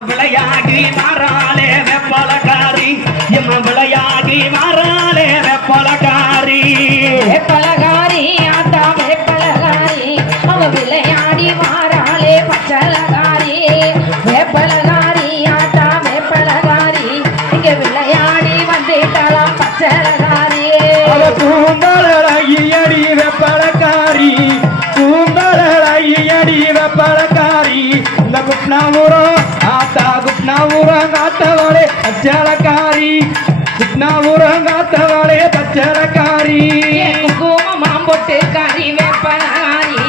விளையாடி மாறாளே வெப்பலக்காரி எம்ம விளையாடி மாறாளே வெப்பலக்காரி வேப்பலகாரி ஆத்தா வேப்பலகாரி. அவ விளையாடி மாறாளே பச்சலகாரி. வேப்பலகாரி ஆத்தா வேப்பலகாரி. இங்க விளையாடி வந்துட்டாளாம் பச்சலகாரி. குப்னாபுரம் ஆத்தா குப்னாபுரம் காத்தவளே பச்சலக்காரி குப்னாபுரம் காத்தவளே பச்சலக்காரி குங்குமம் போட்டு காரி வேப்பலகாரி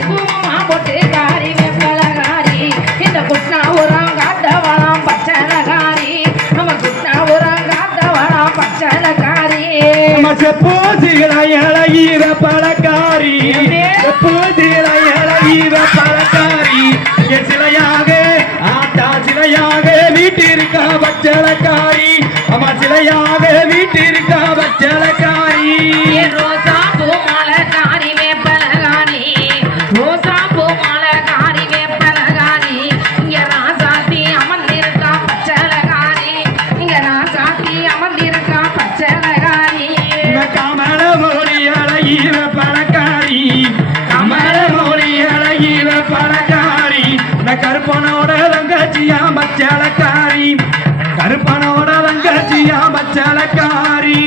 குங்குமம் போட்டு காரி வேப்பலகாரி. இந்த குட்னா உரம் காத்தவளாம் பச்சலகாரி. நம்ம குட்னா உரம் காத்தவளாம் பச்சலகாரி. பூசில இழகி வீட்டிருக்கா பச்சலக்காரி அம்மா சிலையாக வீட்டிருக்கா பச்சலக்காரி ரோசா பூ மாலை காரி வேப்பலகாரி ரோசா பூ மாலை காரி வேப்பலகாரி இங்க ராசாத்தி அமர்ந்திருக்கா பச்சலகாரி இங்க ராசாத்தி அமர்ந்திருக்கா பச்சலகாரி கமல மொழி அழகி வெப்பலக்காரி கமல மொழி அழகி தங்கச்சியா பச்சளக்காரி கருப்பனோட தங்கச்சியா பச்சளக்காரி